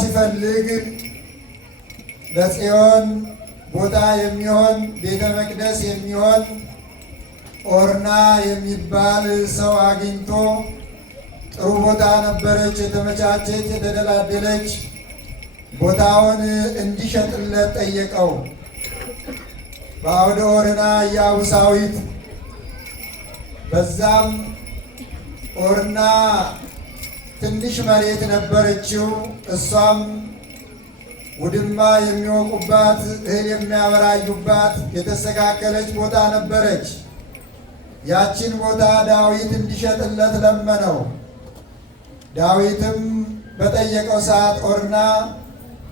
ሲፈልግ ለጽዮን ቦታ የሚሆን ቤተ መቅደስ የሚሆን ኦርና የሚባል ሰው አግኝቶ ጥሩ ቦታ ነበረች፣ የተመቻቸች የተደላደለች። ቦታውን እንዲሸጥለት ጠየቀው። በአውደ ኦርና ኢያቡሳዊት በዛም ኦርና ትንሽ መሬት ነበረችው። እሷም ውድማ የሚወቁባት፣ እህል የሚያበራዩባት የተስተካከለች ቦታ ነበረች። ያችን ቦታ ዳዊት እንዲሸጥለት ለመነው። ዳዊትም በጠየቀው ሰዓት ኦርና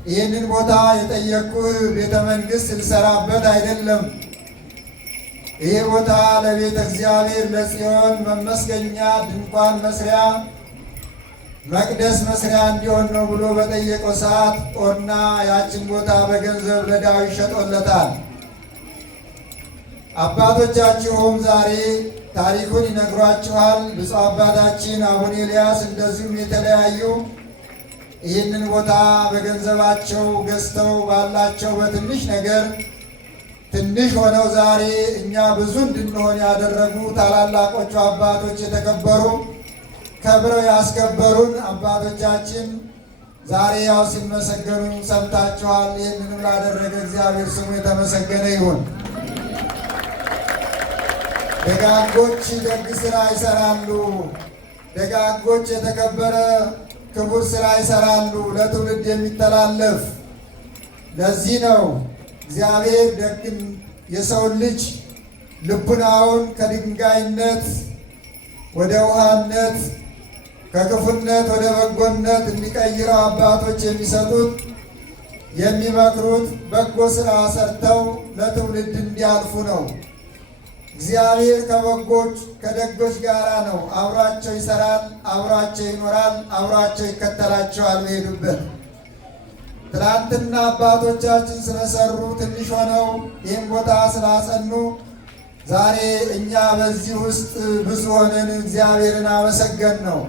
ይህንን ቦታ የጠየቅኩህ ቤተ መንግሥት ልሰራበት አይደለም፣ ይህ ቦታ ለቤተ እግዚአብሔር ለጽዮን መመስገኛ ድንኳን መስሪያ መቅደስ መስሪያ እንዲሆን ነው ብሎ በጠየቀው ሰዓት ኦርና ያችን ቦታ በገንዘብ ለዳዊት ሸጦለታል። አባቶቻችሁም ዛሬ ታሪኩን ይነግሯችኋል። ብፁዕ አባታችን አቡነ ኤልያስ እንደዚሁም የተለያዩ ይህንን ቦታ በገንዘባቸው ገዝተው ባላቸው በትንሽ ነገር ትንሽ ሆነው ዛሬ እኛ ብዙ እንድንሆን ያደረጉ ታላላቆቹ አባቶች የተከበሩ ከብረው ያስከበሩን አባቶቻችን ዛሬ ያው ሲመሰገኑ ሰምታችኋል። ይህንንም ላደረገ እግዚአብሔር ስሙ የተመሰገነ ይሁን። ደጋጎች ደግ ስራ ይሰራሉ። ደጋጎች የተከበረ ክቡር ስራ ይሰራሉ፣ ለትውልድ የሚተላለፍ። ለዚህ ነው እግዚአብሔር ደግን የሰውን ልጅ ልቡናውን ከድንጋይነት ወደ ውሃነት ከክፉነት ወደ በጎነት እንዲቀይረው አባቶች የሚሰጡት የሚመክሩት በጎ ስራ ሰርተው ለትውልድ እንዲያልፉ ነው። እግዚአብሔር ከበጎች ከደጎች ጋራ ነው። አብሯቸው ይሰራል፣ አብሯቸው ይኖራል፣ አብሯቸው ይከተላቸዋል በሄዱበት። ትናንትና አባቶቻችን ስለሰሩ ትንሽ ሆነው ይህን ቦታ ስላጸኑ ዛሬ እኛ በዚህ ውስጥ ብዙ ሆነን እግዚአብሔርን አመሰገን ነው።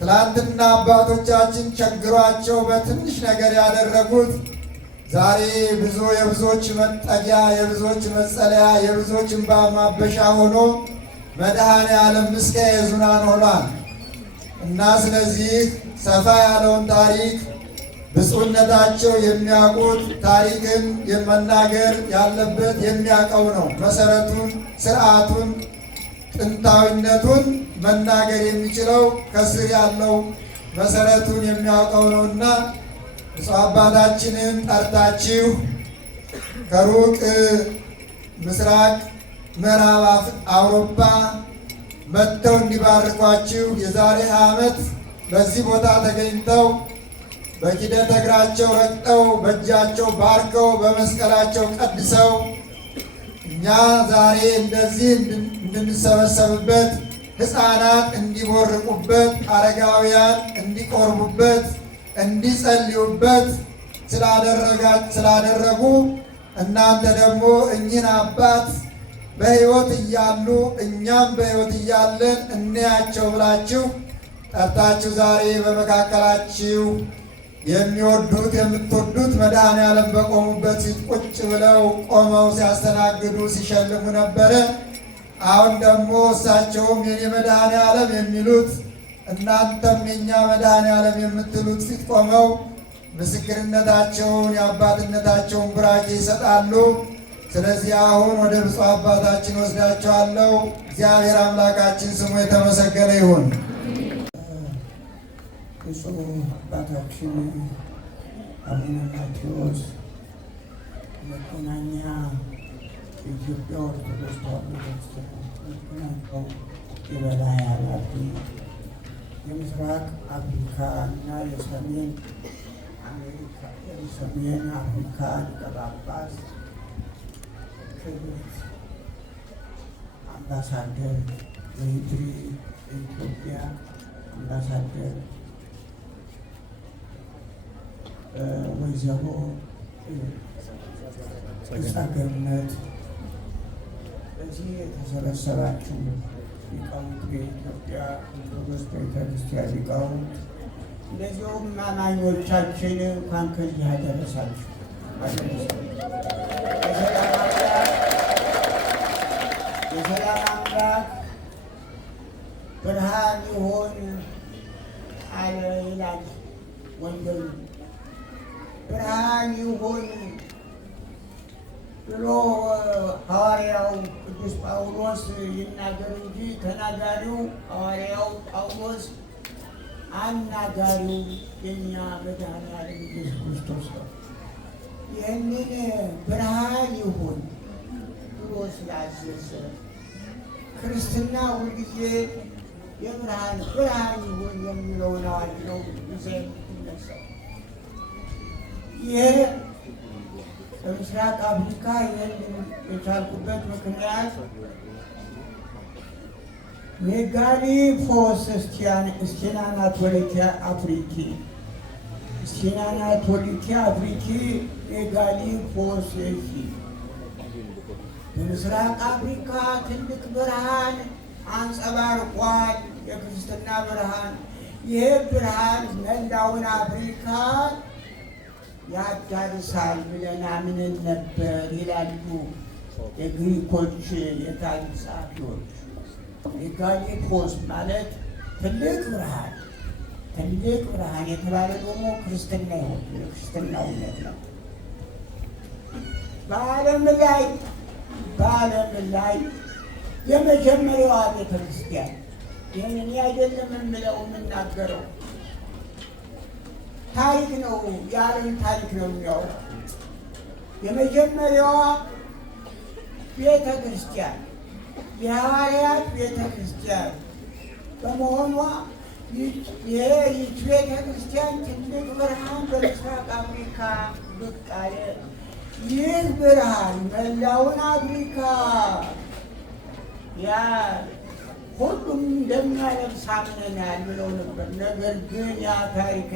ትናንትና አባቶቻችን ቸግሯቸው በትንሽ ነገር ያደረጉት ዛሬ ብዙ የብዙዎች መጠጊያ፣ የብዙዎች መጸለያ፣ የብዙዎች እንባ ማበሻ ሆኖ መድኃኔ ዓለም ምስከ የዙናን ሆኗል እና ስለዚህ ሰፋ ያለውን ታሪክ ብፁዕነታቸው የሚያውቁት ታሪክን የመናገር ያለበት የሚያውቀው ነው። መሰረቱን፣ ስርዓቱን፣ ጥንታዊነቱን መናገር የሚችለው ከስር ያለው መሰረቱን የሚያውቀው ነውና ብፁዕ አባታችንን ጠርታችሁ ከሩቅ ምስራቅ ምዕራብ አውሮፓ መጥተው እንዲባርኳችሁ የዛሬ ዓመት በዚህ ቦታ ተገኝተው በኪደተ እግራቸው ረግጠው በእጃቸው ባርከው በመስቀላቸው ቀድሰው እኛ ዛሬ እንደዚህ እንድንሰበሰብበት፣ ሕፃናት እንዲቦርቁበት፣ አረጋውያን እንዲቆርቡበት፣ እንዲጸልዩበት ስላደረጉ እናንተ ደግሞ እኚህን አባት በሕይወት እያሉ እኛም በሕይወት እያለን እንያቸው ብላችሁ ጠርታችሁ ዛሬ በመካከላችሁ የሚወዱት የምትወዱት መድኃኔ ዓለም በቆሙበት ፊት ቁጭ ብለው ቆመው ሲያስተናግዱ ሲሸልሙ ነበረ። አሁን ደግሞ እሳቸውም የኔ መድኃኔ ዓለም የሚሉት እናንተም የኛ መድኃኔ ዓለም የምትሉት ፊት ቆመው ምስክርነታቸውን የአባትነታቸውን ቡራኬ ይሰጣሉ። ስለዚህ አሁን ወደ ብፁዕ አባታችን ወስዳቸዋለሁ። እግዚአብሔር አምላካችን ስሙ የተመሰገነ ይሁን። ብፁዕ አባታችን አቡነ ማቴዎስ መገናኛ የኢትዮጵያ ኦርቶዶክስ ተዋሕዶ ቤተክርስቲያን የበላይ ኃላፊ፣ የምስራቅ አፍሪካ እና የሰሜን አፍሪካ ሊቀ ጳጳስ፣ ክብርት አምባሳደር የኢትዮጵያ አምባሳደር ወይዘሮ ጸገነት፣ በዚህ የተሰበሰባችሁ ሊቃውንት፣ የኢትዮጵያ ኦርቶዶክስ ቤተክርስቲያን ሊቃውንት፣ እንደዚሁም አማኞቻችን እንኳን ከዚህ አደረሳችሁ። የሰላም አምላክ ብርሃን ይሆን አለ ይላል ወንጌሉ። ብርሃን ይሁን ብሎ ሐዋርያው ቅዱስ ጳውሎስ ይናገር እንጂ ተናጋሪው ሐዋርያው ጳውሎስ አናጋሪው የኛ መድኃኔዓለም ኢየሱስ ክርስቶስ ነው። ይህንን ብርሃን ይሁን ብሎ ስላዘዘ ክርስትና ሁልጊዜ የብርሃን ብርሃን ይሁን የሚለውን አዋጅ ነው ይዘ የምትነሳው። ይህ በምስራቅ አፍሪካ ይህንን የቻልኩበት ምክንያት ኔጋሊ ፎስ ስቲናናቶሊኪያ አፍሪኪ ስቲናናቶሊኪያ አፍሪኪ ኔጋሊ ፎስ በምስራቅ አፍሪካ ትልቅ ብርሃን አንጸባርቋል። የክርስትና ብርሃን። ይህ ብርሃን መላውን አፍሪካ ያዳርሳል ብለን አምነን ነበር ይላሉ የግሪኮች የታሪክ ጸሐፊዎች። ኔጋሊፖስ ማለት ትልቅ ብርሃን። ትልቅ ብርሃን የተባለ ደግሞ ክርስትና ይሆን የክርስትና እውነት ነው። በዓለም ላይ የመጀመሪያዋ ቤተ ክርስቲያን ይህንን አይደለም የምለው የምናገረው ታሪክ ነው። የዓለም ታሪክ ነው የሚያወራው። የመጀመሪያዋ ቤተ ክርስቲያን የሐዋርያት ቤተ ክርስቲያን በመሆኗ ይህች ቤተ ክርስቲያን ትልቅ ብርሃን በምስራቅ አፍሪካ ብቅ አለ። ይህ ብርሃን መላውን አፍሪካ ሁሉም እንደሚያለብስ አምነናል ብለው ነበር። ነገር ግን ያ ታሪክ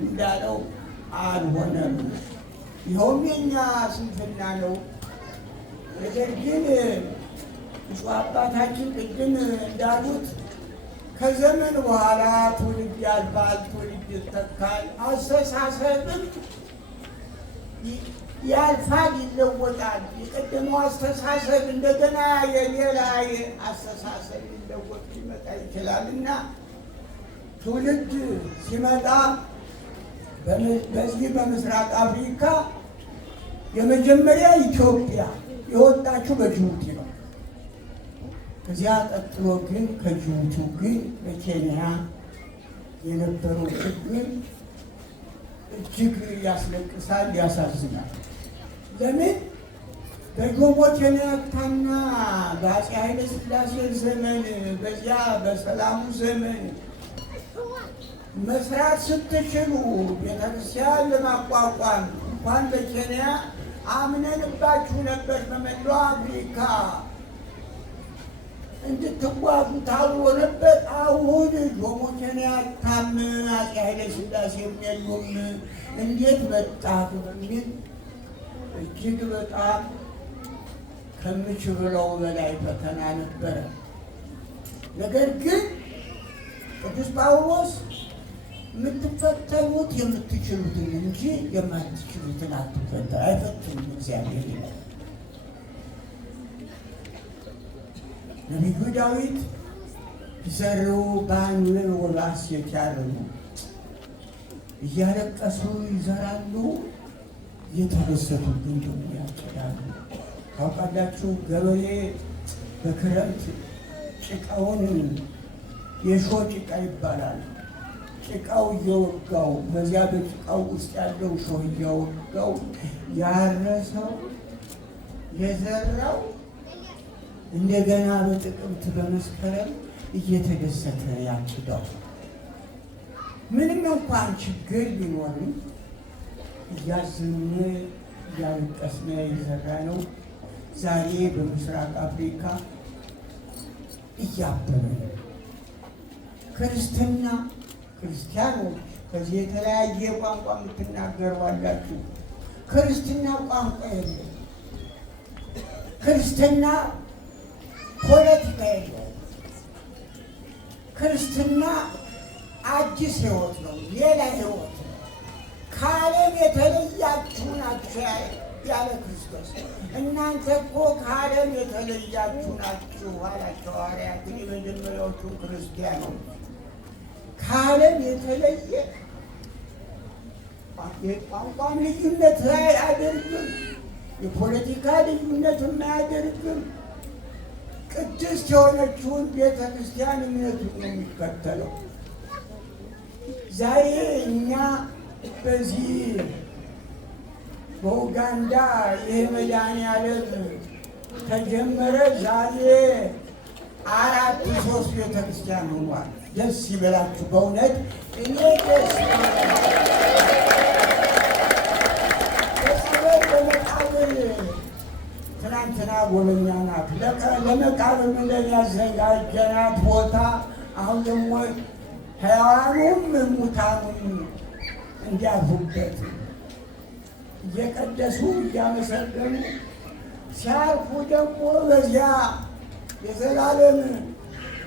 እንዳለው አልሆነም። ይኸውም የኛ ስንፍና ነው። ነገር ግን ብፁዕ አባታችን ቅድም እንዳሉት ከዘመን በኋላ ትውልድ ያልፋል፣ ትውልድ ይተካል፣ አስተሳሰብም ያልፋል፣ ይለወጣል። የቀደመው አስተሳሰብ እንደገና የሌላ አስተሳሰብ ሊለወጥ ሊመጣ ይችላል እና ትውልድ ሲመጣ በዚህ በምስራቅ አፍሪካ የመጀመሪያ ኢትዮጵያ የወጣችው በጅቡቲ ነው። ከዚያ ቀጥሎ ግን ከጅቡቲ ግን በኬንያ የነበረው ችግር እጅግ ያስለቅሳል፣ ያሳዝናል። ለምን በጆሞ ኬንያታና በአፄ ኃይለ ሥላሴ ዘመን በዚያ በሰላሙ ዘመን መስራት ስትችሉ ቤተክርስቲያን ለማቋቋም እንኳን በኬንያ አምነንባችሁ ነበር በመላው አፍሪካ እንድትጓዙ ታብሎ ነበር። አሁን ጆሞ ኬንያታም አፄ ኃይለ ሥላሴም የሉም፣ እንዴት መጣህ በሚል እጅግ በጣም ከምችለው በላይ ፈተና ነበረ። ነገር ግን ቅዱስ ጳውሎስ የምትፈተኑት የምትችሉትን እንጂ የማትችሉትን አይፈትኑም እግዚአብሔር ይላል። ነቢዩ ዳዊት ይዘሩ በአንብዕ ወበሐሴት ያርሙ፣ እያለቀሱ ይዘራሉ፣ እየተደሰቱ ግን ደግሞ ያጭዳሉ። ታውቃላችሁ፣ ገበሬ በክረምት ጭቃውን የሾህ ጭቃ ይባላል። ጭቃው እየወጋው በዚያ በጭቃው ውስጥ ያለው ሾህ እየወጋው ያረሰው የዘራው እንደገና በጥቅምት በመስከረም እየተደሰተ ያጭዳው። ምንም እንኳን ችግር ቢኖርም እያዘነ እያለቀስነ የዘራ ነው። ዛሬ በምስራቅ አፍሪካ እያበበ ነው። ክርስትና ክርስቲያኖች ከዚህ የተለያየ ቋንቋ የምትናገሩ አላችሁ። ክርስትና ቋንቋ የለም። ክርስትና ፖለቲካ የለም። ክርስትና አዲስ ሕይወት ነው፣ ሌላ ሕይወት ነው። ከዓለም የተለያችሁ ናችሁ ያለ ክርስቶስ። እናንተ እኮ ከዓለም የተለያችሁ ናችሁ አላቸው ሐዋርያትን፣ የመጀመሪያዎቹ ክርስቲያኖች። ከዓለም የተለየ የቋንቋም ልዩነት አያደርግም፣ የፖለቲካ ልዩነትም አያደርግም። ቅድስት የሆነችውን ቤተ ክርስቲያን እምነቱን ነው የሚከተለው። ዛሬ እኛ በዚህ በኡጋንዳ ይህ መድኃኔዓለም ተጀመረ። ዛሬ 4-3 ቤተክርስቲያን ሆኗል። ደስ ይበላችሁ በእውነት እኔ ደስ በመቃብር ትናንትና ጎበኛ ናት። ለመቃብር ብለን ያዘጋጀናት ቦታ አሁን ደግሞ ሕያዋኑም ሙታኑም እንዲያርፉበት እየቀደሱ እያመሰገኑ ሲያርፉ ደግሞ በዚያ የዘላለም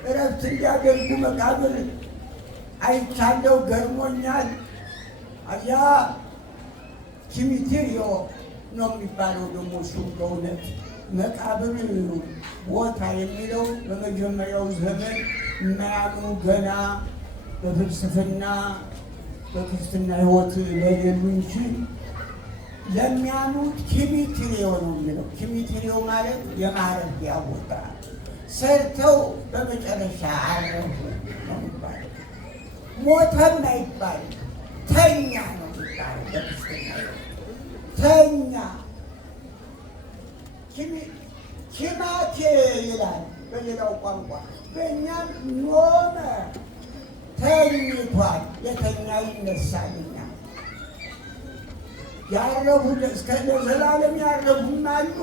እረፍት እንዲያደርጉ መቃብር አይቻለው፣ ገርሞኛል። አያ ኪሚቴሪዮ ነው የሚባለው ደግሞ እሱ በእውነት መቃብር ቦታ የሚለው በመጀመሪያው ዘመን የማያምኑ ገና በፍልስፍና በክርስትና ሕይወት ለሌሉ እንጂ ለሚያምኑት ኪሚቴሪዮ ነው የሚለው። ኪሚቴሪዮ ማለት የማረፊያ ቦታ ሰርተው በመጨረሻ አረፉ ነው የሚባለው። ሞተም አይባልም፣ ተኛ ነው የሚባለው በክርስትና ተኛ። ኪማቴ ይላል በሌላው ቋንቋ፣ በእኛም ኖመ ተኝቷል። የተኛ ይነሳልና ያረፉ እስከ ዘላለም ያረፉም አሉ።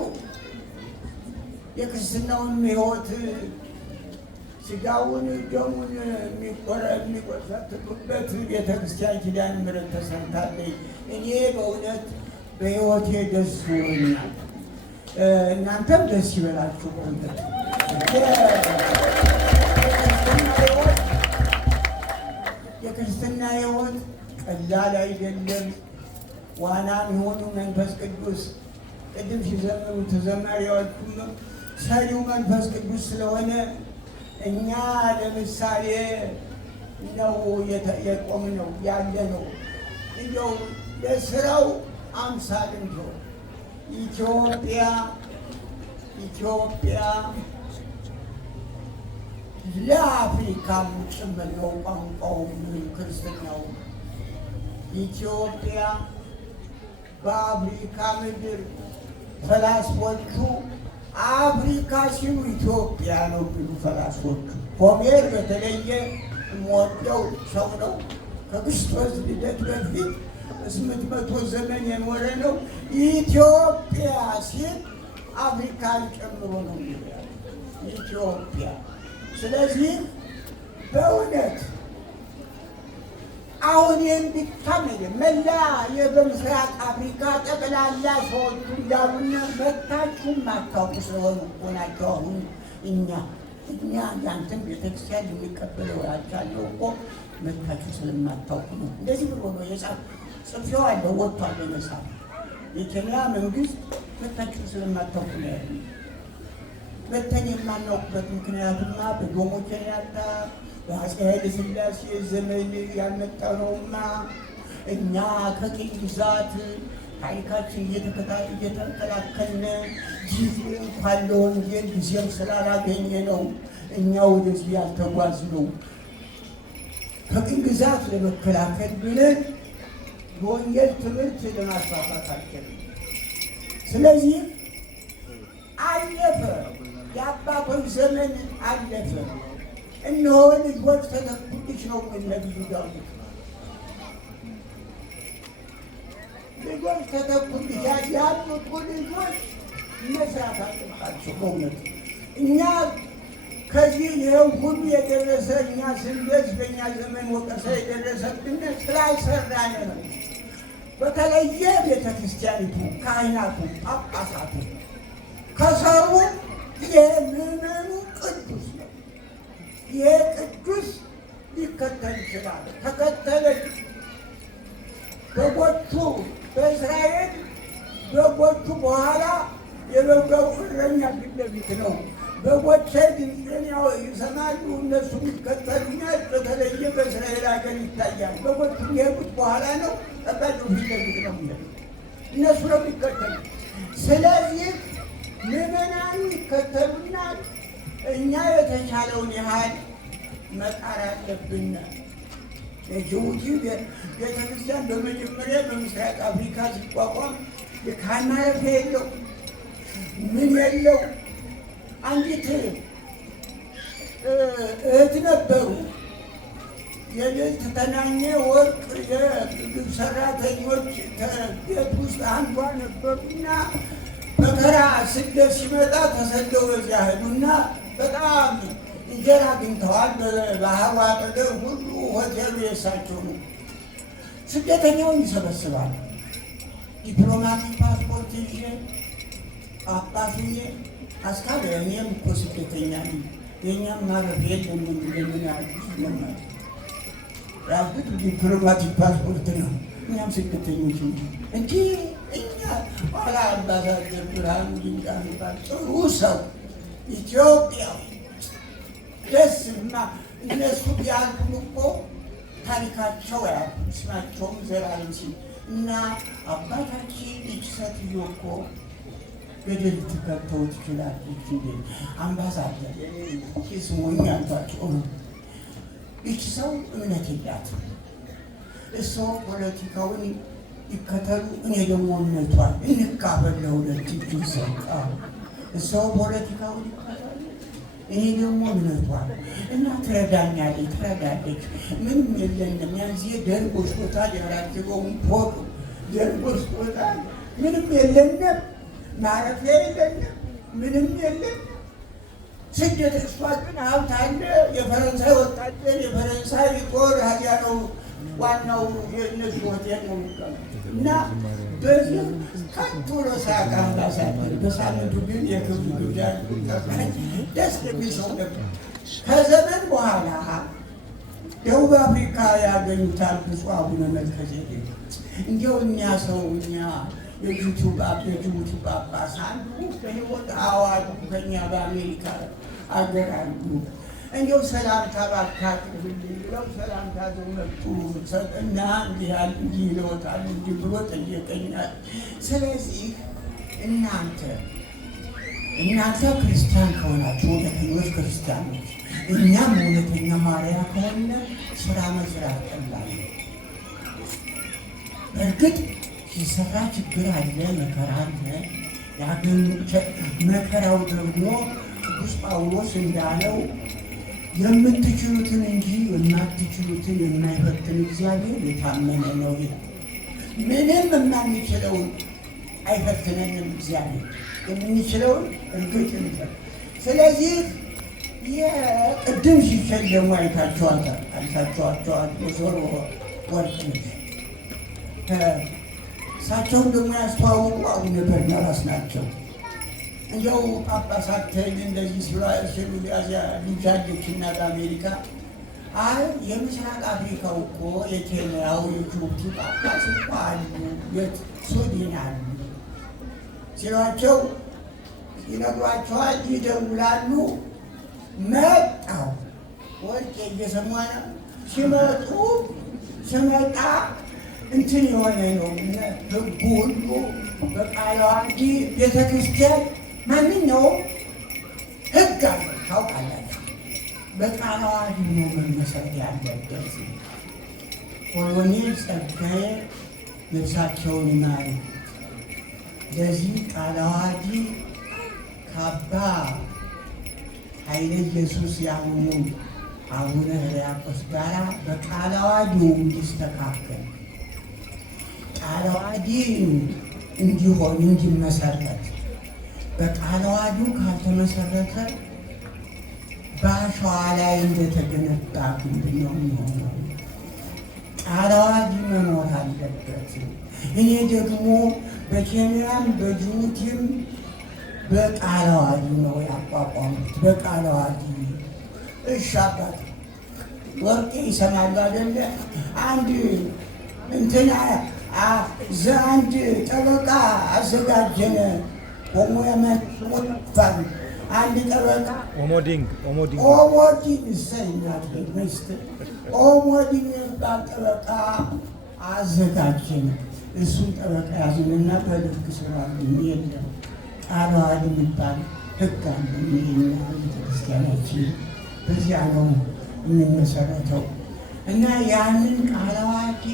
የክርስትናውን ሕይወት ሥጋውን ደሙን የሚቆረጥበት ቤተክርስቲያን ኪዳነ ምሕረት ተሰርታለች። እኔ በእውነት በሕይወቴ ደስ ብሎኛል። እናንተም ደስ ይበላችሁ በእውነት። የክርስትና ሕይወት ቀላል አይደለም። ዋናም የሆኑ መንፈስ ቅዱስ ቅድም ሲዘምሩ ተዘማሪዎቹም ሰሪው መንፈስ ቅዱስ ስለሆነ እኛ ለምሳሌ ነው የቆምነው ያለ ነው እንደው ለስራው አምሳል እንዲሆን ኢትዮጵያ ለአፍሪካም ጭምር ነው ቋንቋውም ክርስትናው። ኢትዮጵያ በአፍሪካ ምድር ፈላስፎቹ አፍሪካ ሲሉ ኢትዮጵያ ነው የሚሉ ፈላስፎቹ። ሆሜር በተለየ የምወደው ሰው ነው። ከክርስቶስ ልደት በፊት 800 ዘመን የኖረ ነው። ኢትዮጵያ ሲል አፍሪካን ጨምሮ ነው የሚለው ኢትዮጵያ። ስለዚህ በእውነት አሁን ይህን ቢታመድ መላ በምስራቅ አፍሪካ ጠቅላላ ሰዎቹ እንዳሉና መታችሁም አታውቁ ስለሆኑ ሆናቸው አሁን እኛ ያንተን ቤተክርስቲያን የሚቀበለው ያቻለው እኮ መታችሁ ስለማታውቁ ነው። እንደዚህ ብሎ ነው የጻፍ ጽፌዋለሁ፣ ወጥቷል መጽሐፍ። የኬንያ መንግስት መታችሁ ስለማታውቁ ነው ያለ። መተን የማናውቅበት ምክንያቱማ በጆሞ ኬንያታ በአፄ ኃይለ ሥላሴ ዘመን ያመጣነውማ እኛ ከቅኝ ግዛት ታሪካችን እየተከላከልን ጊዜ እንኳን ለወንጌል ጊዜም ስላላገኘ ነው እኛ ወደዚህ ያልተጓዝነው። ከቅኝ ግዛት ለመከላከል ብለን የወንጌል ትምህርት ለማስፋፋት አልቻልንም። ስለዚህ አለፈ፣ የአባቶች ዘመን አለፈ። እነሆ ልጆች ተተኩልሽ ነው ነቢዩ ዳዊት። ልጆች ተተኩልሽ፣ ያሉት ልጆች መስራት አለባቸው። በእውነት እኛ ከዚህ ይኸው ሁሉ የደረሰ እኛ ስንደርስ በእኛ ዘመን ወቀሳ የደረሰብን ስላልሰራን ነው። በተለየ ቤተክርስቲያኒቱ፣ ካህናቱ፣ ጳጳሳቱ ከሰሩ የምዕመኑ ቅዱስ ነው። ይሄ ቅዱስ ሊከተል ይችላል። ተከተለች። በጎቹ በእስራኤል በጎቹ በኋላ የበጋው እረኛ ፊት ለፊት ነው። በጎቼ ድምፄን ይሰማሉ፣ እነሱ ይከተሉኛል። በተለየ በእስራኤል ሀገር ይታያል። በጎቹ የሄዱት በኋላ ነው፣ ጠባቂው ፊት ለፊት ነው የሚሄዱት። እነሱ ነው የሚከተሉ። ስለዚህ ምዕመናኑ ይከተሉናል። እኛ የተቻለውን ያህል መጣር አለብን። የጅቡቲ ቤተክርስቲያን በመጀመሪያ በምስራቅ አፍሪካ ሲቋቋም የካህን ማረፊያ የለው ምን የለው። አንዲት እህት ነበሩ። የልዕልት ተናኘ ወርቅ የምግብ ሰራተኞች ቤት ውስጥ አንዷ ነበሩና መከራ ስደት ሲመጣ ተሰደው በዚያ ሄዱና በጣም እንጀራ አግኝተዋል። በባህሩ አጠገብ ሁሉ ሆቴሉ የእሳቸው ነው። ስደተኛውን ይሰበስባል። ዲፕሎማቲክ ፓስፖርት ይዤ ጳጳሱዬ አስካለ እኔም እኮ ስደተኛ ነኝ፣ የእኛም ማረፍ የለም ለምን ያልኩት ለማለት ያልኩት ዲፕሎማቲክ ፓስፖርት ነው። እኛም ስደተኞች ነው እንጂ እኛ ኋላ አምባሳደር ብርሃኑ ድንቃ የሚባል ጥሩ ሰው ኢትዮጵያዊ ደስ እና እነሱ ቢያልፉም እኮ ታሪካቸው ያሉ ስማቸውም ዘላለም ሲል እና አባታችን ልጅ ሴትዮ እኮ ገደል ትከተው ትችላለች እንዴ አምባሳደር ስሙኝ ያልኳቸው ነው። ይች ሰው እምነት የላትም። እሰው ፖለቲካውን ይከተሉ፣ እኔ ደግሞ እምነቷን እንካፈል ለሁለት እጁ ሰጣ። እሰው ፖለቲካውን ይከተሉ፣ እኔ ደግሞ እምነቷን እና ትረዳኛለች፣ ትረዳለች። ምንም የለንም። ያን ጊዜ ደርግ ወስዶታል። ያላደገውን ፎቅ ደርግ ወስዶታል። ምንም የለንም፣ ማረፊያ የለንም፣ ምንም የለን። ስደት እሷ ግን ሀብት አለ። የፈረንሳይ ወታደር የፈረንሳይ ጦር ሀዲያ ነው ዋናው የእነሱ ሆቴል ነው እና በዚህ ከቶ ለሳቅ አምባሳደር በሳምንቱ ግን የክብር ግብዣ ደስ የሚል ሰው ነበር። ከዘመን በኋላ ደቡብ አፍሪካ ያገኙታል ብፁዕ አቡነ መልከጼዴቅ። እንዲያው እኛ ሰው እኛ የጅቡቲ ጳጳስ አንዱ በሕይወት አዋጁ ከኛ በአሜሪካ አገር አሉ። እንዲያው ሰላምታ እባክህ ብለው ሰላምታ ዘው መጡ እና እንዲህ ይለዎታል እንዲህ ብሎ ጠየቀኛል። ስለዚህ እናንተ ክርስቲያን ከሆናችሁ እውነተኞች ክርስቲያኖች፣ እኛም እውነተኛ ማርያ ከሆነ ስራ መስራት ቀላል ነው። እርግጥ ሲሰራ ችግር አለ፣ መከራ አለ። መከራው ደግሞ ቅዱስ ጳውሎስ እንዳለው የምትችሉትን እንጂ የማትችሉትን የማይፈትን እግዚአብሔር የታመነ ነው ይላል። ምንም የማንችለውን አይፈትነንም እግዚአብሔር፣ የምንችለውን እርግጥ እንፈል። ስለዚህ የቅድም ሲሸለሙ አይታችኋቸዋል። ወይዘሮ ወርቅነሽ እሳቸውን ደግሞ ያስተዋወቁ አቡነ በርናባስ ናቸው። እንዲያው ጳጳሳትን እንደዚህ ሲሉ ያዚያ ልጅ አለችና በአሜሪካ አይ የምስራቅ አፍሪካው እኮ የኬንያው የጅቡቲ ጳጳስ እኮ አሉ፣ የት ሱዳን አሉ ሲሏቸው ይነግሯቸዋል። ይደውላሉ። መጣው ወርቄ እየሰማነ ሲመጣ እንትን የሆነ ነው ህጉ ሁሉ በቃለ ዓዋዲ ቤተክርስቲያን ማንኛውም ህግ አለ ታውቃላችሁ። በቃለ ዓዋዲ ነው መመሰረት ያለበት። ኮሎኔል ጸጋዬ ነፍሳቸውን ይማር ለዚህ ቃለ ዓዋዲ ከአባ ኃይለ ኢየሱስ ያሁኑ አቡነ ሕርያቆስ ጋራ በቃለ ዓዋዲው እንዲስተካከል ቃለ ዓዋዲ እንዲሆን እንዲመሰረት፣ በቃለ ዓዋዲው ካልተመሰረተ በአሸዋ ላይ እንደተገነባ ግንብ ነው የሚሆነው። ቃለ ዓዋዲ መኖር አለበት። እኔ ደግሞ በኬንያም በጅቡቲም በቃለ ዓዋዲ ነው ያቋቋሙት። በቃለ ዓዋዲ እሺ አባት ወርቄ ይሰማሉ አይደለ? አንድ እንትና አንድ ጠበቃ አዘጋጀነ። አንድ ጠበቃ ኦሞዲን ይሰኛል ሚኒስትር ኦሞዲን የሚባል ጠበቃ አዘጋጀነ። እሱን ጠበቃ ያዙንና በልክ ስራ የለም ቃለ ዓዋዲ የሚባል ህግ አለ። ቤተክርስቲያናችን በዚያ ነው የምንመሰረተው። እና ያንን ቃለ ዓዋዲ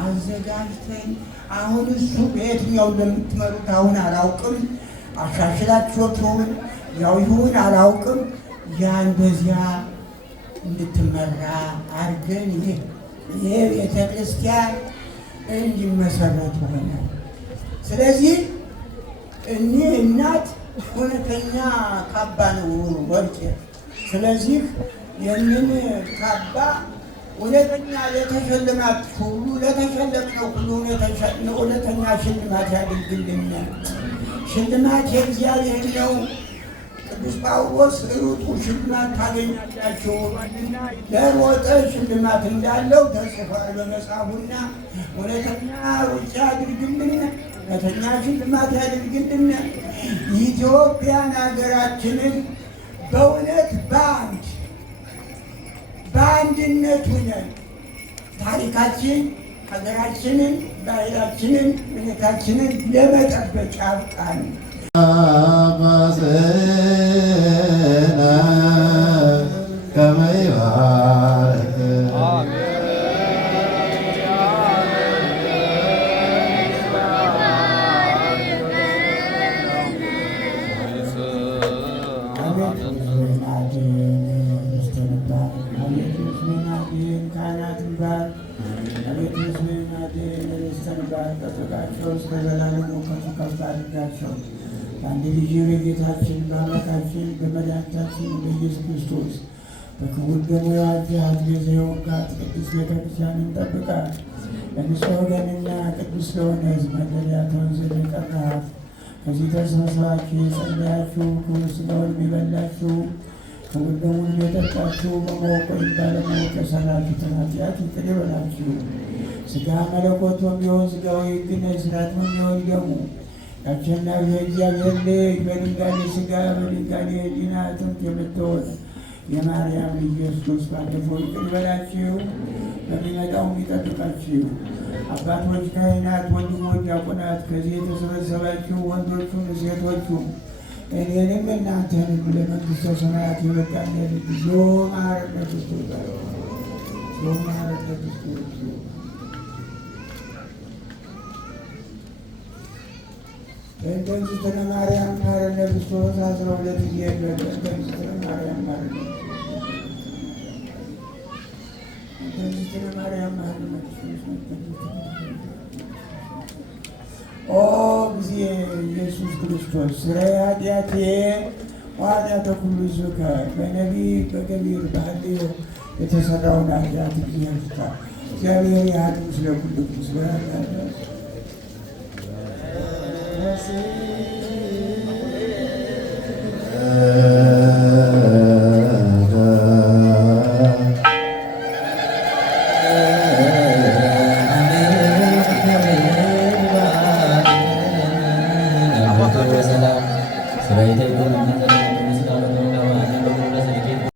አዘጋጅተን አሁን እሱ በየትኛው እንደምትመሩት አሁን አላውቅም። አሻሽላችሁን ያው ይሁን አላውቅም። ያን በዚያ እንድትመራ አድርገን ይሄ ቤተ ክርስቲያን እንዲመሰረት ሆነ። ስለዚህ እኒህ እናት እውነተኛ ካባ ነው ወርቄ። ስለዚህ ይህንን ካባ እውነተኛ ለተሸለማችሁ ሁሉ ለተሸለምነው ሁሉ እውነተኛ ሽልማት ያድርግልን። ሽልማት የእግዚአብሔር ነው። ቅዱስ ጳውሎስ ሩጡ ሽልማት ታገኛላችሁ፣ ለሮጠ ሽልማት እንዳለው ተጽፏል በመጽሐፉና እውነተኛ ሩጫ ያድርግልን፣ እውነተኛ ሽልማት ያድርግልን። ኢትዮጵያን ሀገራችንን በእውነት በአንድነት ሆነን ታሪካችን፣ ሀገራችንን፣ ባህላችንን፣ እምነታችንን ለመጠበቅ ያብቃን። አንድ ልጅ በጌታችን በአምላካችን በመድኃኒታችን በኢየሱስ ክርስቶስ በክቡር ደሙ የዋጃት ቤዛ የወጋት ቅዱስ ቤተክርስቲያንን ጠብቃት። ለንጹሕ ወገንና ቅዱስ ለሆነ ሕዝብ መጠለያ ትሆን ዘንድ የጠራሃት ከዚህ ተሰብስባችሁ የጸለያችሁ ክቡር ሥጋውን የበላችሁ ክቡር ደሙን የጠጣችሁ በማወቅ ወይም ባለማወቅ የሠራችሁትን ኃጢአት ይቅር ይበላችሁ። ሥጋ መለኮት በሚሆን ሥጋው ሕግና ሥርዓት በሚሆን ደሙ አሸናፊ የእግዚአብሔር ልጅ በድንጋሌ ሥጋ በድንጋሌ ሕሊና አጥንት የምትሆን የማርያም ልጅ ኢየሱስ ባለፈው ይቅር ይበላችሁ፣ በሚመጣውም ይጠብቃችሁ። አባቶች፣ ካህናት፣ ወንድሞች፣ ዲያቆናት ከዚህ የተሰበሰባችሁ ወንዶቹም ሴቶቹም እኔንም እናንተንም ለመንግሥተ ሰማያት የበቃን ልጅ ማረነ ክርስቶስ ማረነ ክርስቶስ እንተንስትነ ማርያም ማረነ ክርስቶስ 12 ጊዜ እንተንስትነ ማርያም ማረነ እንተንስትነ ማርያም ማረነ ክርስቶስ። ኦ ጊዜ ኢየሱስ ክርስቶስ ስራዬ ኃጢአቴ ወኃጢአተ ኩሉ ሕዝብከ በነቢይ በገቢር በሐልዮ የተሰራውን ኃጢአት እግዚአብሔር ይፍታ። እግዚአብሔር ያድን ስለ ኩሉ ስለ ሰላም